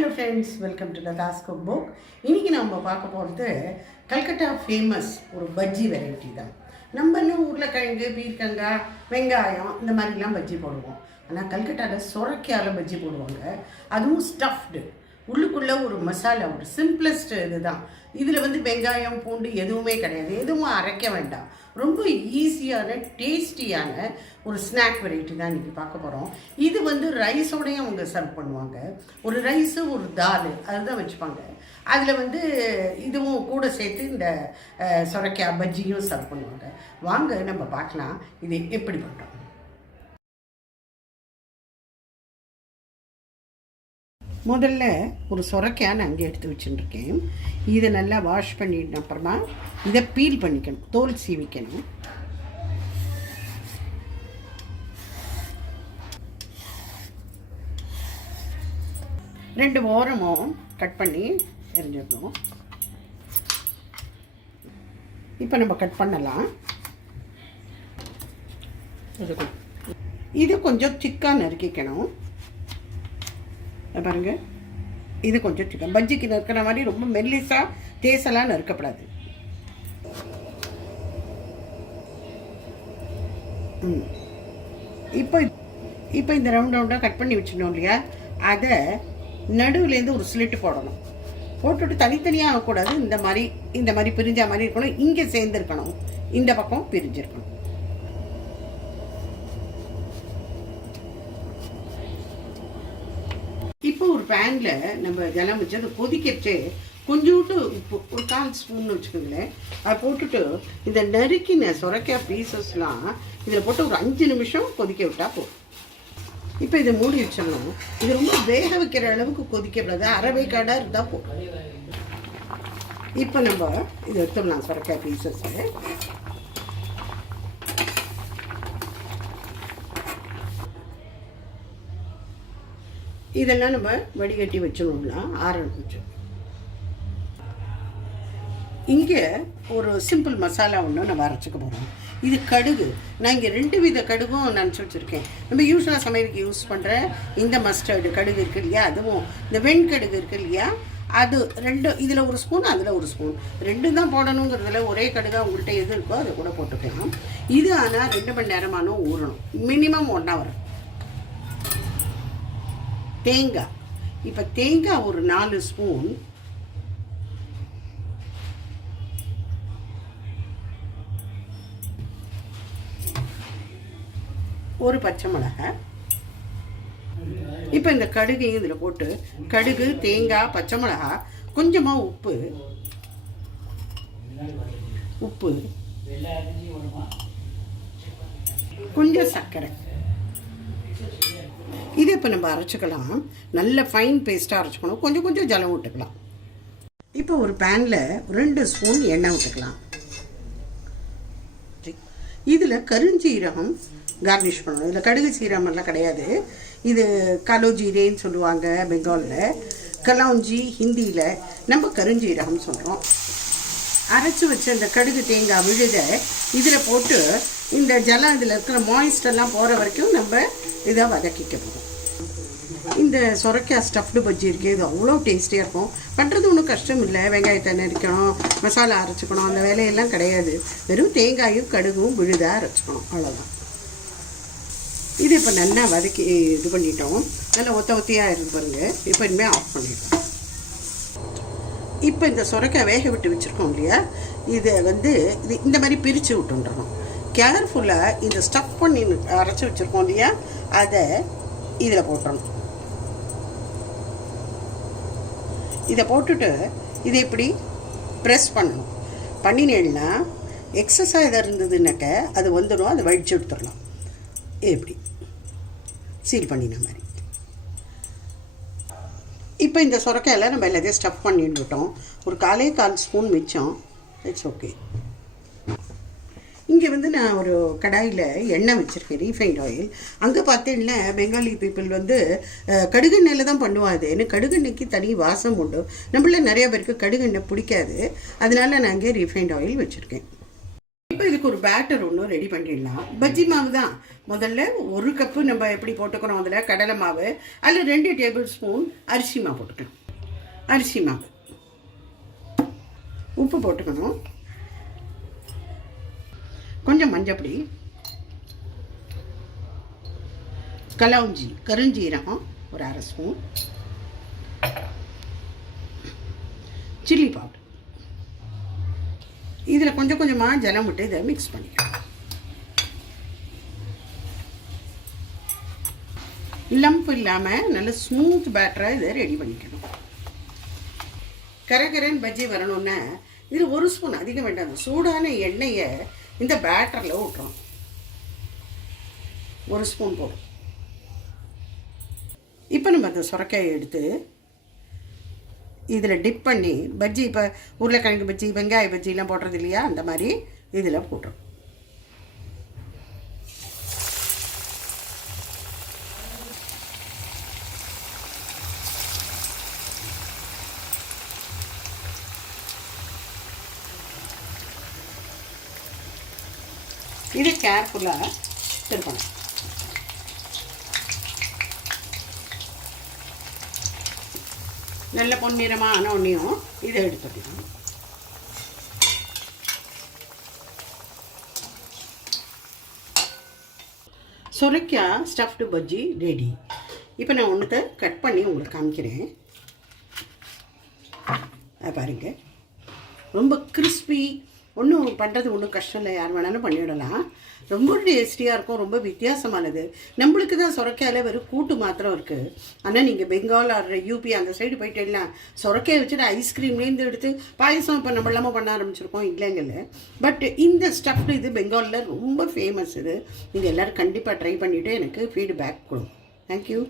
Hello friends, welcome to the Das cook book. இன்றைக்கி நம்ம பார்க்க போகிறது கல்கட்டா ஃபேமஸ் ஒரு பஜ்ஜி வெரைட்டி தான். நம்ம இன்னும் உருளைக்கிழங்கு, பீர்க்கங்காய், வெங்காயம் இந்த மாதிரிலாம் பஜ்ஜி போடுவோம். ஆனால் கல்கட்டாவில் சுரைக்காயில் பஜ்ஜி போடுவாங்க. அதுவும் ஸ்டஃப்டு, உள்ளுக்குள்ளே ஒரு மசாலா, ஒரு சிம்பிளஸ்ட் இதுதான். இதில் வந்து வெங்காயம், பூண்டு எதுவுமே கிடையாது, எதுவும் அரைக்க வேண்டாம். ரொம்ப ஈஸியான டேஸ்டியான ஒரு ஸ்நாக் வெரைட்டி தான் இன்றைக்கி பார்க்க போகிறோம். இது வந்து ரைஸோடையும் அவங்க சர்வ் பண்ணுவாங்க. ஒரு ரைஸு, ஒரு தால் அதுதான் வச்சுப்பாங்க. அதில் வந்து இதுவும் கூட சேர்த்து இந்த சுரைக்காய் பஜ்ஜியும் சர்வ் பண்ணுவாங்க. வாங்க நம்ம பார்க்கலாம் இது எப்படி பண்ணுறோம். முதல்ல ஒரு சுரைக்காய் நான் அங்கே எடுத்து வச்சுட்டுருக்கேன். இதை நல்லா வாஷ் பண்ணிட்டு அப்புறமா இதை பீல் பண்ணிக்கணும், தோல் சீவிக்கணும். ரெண்டு ஓரமும் கட் பண்ணி எரிஞ்சிடணும். இப்போ நம்ம கட் பண்ணலாம். இது கொஞ்சம் திக்காக நறுக்கிக்கணும். பாருங்க, இது கொஞ்சம் சிக்கன் பஜ்ஜிக்கு நறுக்கிற மாதிரி ரொம்ப மெல்லிஸாக தேசலாம் நறுக்கப்படாது. இப்போ இந்த ரவுண்டாக கட் பண்ணி வச்சுக்கணும் இல்லையா, அதை நடுவுலேருந்து ஒரு ஸ்லிட்டு போடணும். போட்டுட்டு தனித்தனியாக ஆகக்கூடாது. இந்த மாதிரி பிரிஞ்ச மாதிரி இருக்கணும். இங்கே சேர்ந்துருக்கணும், இந்த பக்கம் பிரிஞ்சிருக்கணும். இப்போ ஒரு பேனில் நம்ம ஜலம் வச்சு அதை கொதிக்கச்சு கொஞ்சோண்டு உப்பு, ஒரு 1/4 ஸ்பூன் வச்சுக்கோங்களேன். அதை போட்டுட்டு இந்த நறுக்கின சுரைக்காய் பீசஸ்லாம் இதில் போட்டு ஒரு 5 நிமிஷம் கொதிக்க விட்டால் போதும். இப்போ இதை மூடி வச்சிடணும். இது ரொம்ப வேக வைக்கிற அளவுக்கு கொதிக்கப்படாது, அரை வேக்காடாக இருந்தால் போதும். இப்போ நம்ம இதை எடுத்துடலாம் சுரைக்காய் பீசஸ்ஸு. இதெல்லாம் நம்ம வடிகட்டி வச்சிடணும்னா ஆரம்பிச்சு. இங்கே ஒரு சிம்பிள் மசாலா ஒன்று நம்ம அரைச்சிக்க போகிறோம். இது கடுகு. நான் இங்கே 2 வித கடுகும் நினச்சி வச்சுருக்கேன். நம்ம யூஸ்வலாக சமையலுக்கு யூஸ் பண்ணுற இந்த மஸ்டர்டு கடுகு இருக்குது இல்லையா, அதுவும் இந்த வெண்கடுகு இருக்குது இல்லையா, அது 2, இதில் ஒரு ஸ்பூன், அதில் ஒரு ஸ்பூன், 2 தான் போடணுங்கிறதுல ஒரே கடுகாக உங்கள்கிட்ட எது இருக்கோ அதை கூட போட்டுக்கலாம். இது ஆனால் 2 மணி நேரமானும் ஊறணும், மினிமம் 1 hour. தேங்காய். இப்போ தேங்காய் ஒரு 4 ஸ்பூன். ஒரு பச்சை மிளகாய். இப்போ இந்த கடுகையும் இதில் போட்டு, கடுகு, தேங்காய், பச்சை மிளகாய், கொஞ்சமாக உப்பு, கொஞ்சம் சர்க்கரை. இதை இப்போ நம்ம அரைச்சிக்கலாம். நல்ல ஃபைன் பேஸ்ட்டாக அரைச்சிக்கணும். கொஞ்சம் கொஞ்சம் ஜலம் விட்டுக்கலாம். இப்போ ஒரு பேனில் 2 ஸ்பூன் எண்ணெய் விட்டுக்கலாம். இதில் கருஞ்சீரகம் கார்னிஷ் பண்ணணும். இதில் கடுகு சீரகமெல்லாம் கிடையாது. இது கலோஜீரேன்னு சொல்லுவாங்க பெங்காலில், கலௌஞ்சி ஹிந்தியில், நம்ம கருஞ்சீரகம் சொல்கிறோம். அரைச்சி வச்ச இந்த கடுகு, தேங்காய் விழுத இதில் போட்டு இந்த ஜலம், இதில் இருக்கிற மாய்ஸ்டெல்லாம் போகிற வரைக்கும் நம்ம இதை வதக்கிக்க போகிறோம். இந்த சுரைக்காய் ஸ்டஃப்டு பஜ்ஜி இருக்குது, இது அவ்வளோ டேஸ்டியாக இருக்கும். பண்ணுறது ஒன்றும் கஷ்டம் இல்லை. வெங்காயத்தை நறுக்கணும், மசாலா அரைச்சிக்கணும், அந்த வேலையெல்லாம் கிடையாது. வெறும் தேங்காயும் கடுகும் விழுதாக அரைச்சிக்கணும், அவ்வளோதான். இது இப்போ நல்லா வதக்கி இது பண்ணிட்டோம். நல்லா ஒத்தியாக இருக்கு பாருங்கள். இப்போ இனிமேல் ஆஃப் பண்ணிட்டோம். இப்போ இந்த சுரைக்காய் வேக விட்டு வச்சுருக்கோம் இல்லையா, இதை வந்து இந்த மாதிரி பிரித்து விட்டுன்றணும். கேர்ஃபுல்லாக இந்த ஸ்டஃப் பண்ணி அரைச்சி வச்சுருக்கோம் இல்லையா, அதை இதில் போட்டணும். இதை போட்டுட்டு இதை இப்படி ப்ரெஸ் பண்ணணும். பண்ணினேன்னா எக்ஸஸாக எதாவது இருந்ததுன்னாக்க அது வந்துடும், அதை வடித்து எடுத்துடலாம். எப்படி சீல் பண்ணின மாதிரி. இப்போ இந்த சுரைக்காயில் நம்ம எல்லாத்தையும் ஸ்டஃப் பண்ணிட்டுட்டோம். ஒரு 1/4 ஸ்பூன் மிச்சம். It's okay. இங்கே வந்து நான் ஒரு கடாயில் எண்ணெய் வச்சுருக்கேன், ரீஃபைண்ட் ஆயில். அங்கே பார்த்தேன்னா பெங்காலி பீப்புள் வந்து கடுகெண்ணெயில் தான் பண்ணுவாதுன்னு, கடுகெண்ணெய்க்கு தனி வாசம் உண்டு. நம்மள நிறைய பேருக்கு கடுகெண்ணெய் பிடிக்காது, அதனால நான் இங்கே ரீஃபைண்ட் ஆயில் வச்சுருக்கேன். இப்போ இதுக்கு ஒரு பேட்டர் ஒன்று ரெடி பண்ணிடலாம். பஜ்ஜி மாவு தான். முதல்ல 1 கப்பு நம்ம எப்படி போட்டுக்கிறோம், அதில் கடலை மாவு, அதில் 2 டேபிள் ஸ்பூன் அரிசி மாவு போட்டுக்கணும். அரிசி மாவு, உப்பு போட்டுக்கணும், கொஞ்சம் மஞ்சப்பொடி, கலவுஞ்சி கருஞ்சீரகம் ஒரு 1/2 ஸ்பூன், சில்லி பவுடர். இதில் கொஞ்சம் கொஞ்சமாக ஜலம் விட்டு இதை மிக்ஸ் பண்ணிக்கலாம். லம்ப் இல்லாமல் நல்ல ஸ்மூத் பேட்டரை இதை ரெடி பண்ணிக்கணும். கரகரன் பஜ்ஜி வரணுன்னா இதில் 1 ஸ்பூன், அதிகம் வேண்டாம், சூடான எண்ணெயை இந்த பேட்டரில் விட்டுறோம். 1 ஸ்பூன் போடும். இப்போ நம்ம அந்த சுரைக்காயை எடுத்து இதில் டிப் பண்ணி பஜ்ஜி, இப்போ உருளைக்கிழங்கு பஜ்ஜி, வெங்காய பஜ்ஜிலாம் போடுறது இல்லையா, அந்த மாதிரி இதில் போட்டுரும். இதை கேர்ஃபுல்லாக திருப்பணும். நல்ல பொன்னிறமாக ஆன ஒன்றையும் இதை எடுத்துக்கலாம். சுரைக்காய் ஸ்டஃப்டு பஜ்ஜி ரெடி. இப்போ நான் ஒன்றுத்தை கட் பண்ணி உங்களுக்கு காமிக்கிறேன். பாருங்கள், ரொம்ப கிறிஸ்பி. ஒன்றும் பண்ணுறது ஒன்றும் கஷ்டம் இல்லை, யார் வேணாலும் பண்ணிவிடலாம். ரொம்ப டேஸ்டியாக இருக்கும், ரொம்ப வித்தியாசமானது. நம்மளுக்கு தான் சுரைக்காயில் வெறும் கூட்டு மாத்திரம் இருக்குது. ஆனால் நீங்கள் பெங்கால் ஆர் யூபி அந்த சைடு போயிட்டேலாம் சுரைக்காயை வச்சுட்டு ஐஸ்கிரீம்லேருந்து எடுத்து பாயசம் இப்போ நம்ம எல்லாமே பண்ண ஆரம்பிச்சிருக்கோம், இல்லைங்கல்ல. பட் இந்த ஸ்டஃப்டு இது பெங்காலில் ரொம்ப ஃபேமஸ். இது நீங்கள் எல்லோரும் கண்டிப்பாக ட்ரை பண்ணிவிட்டு எனக்கு ஃபீட்பேக் கொடுங்க. தேங்க்யூ.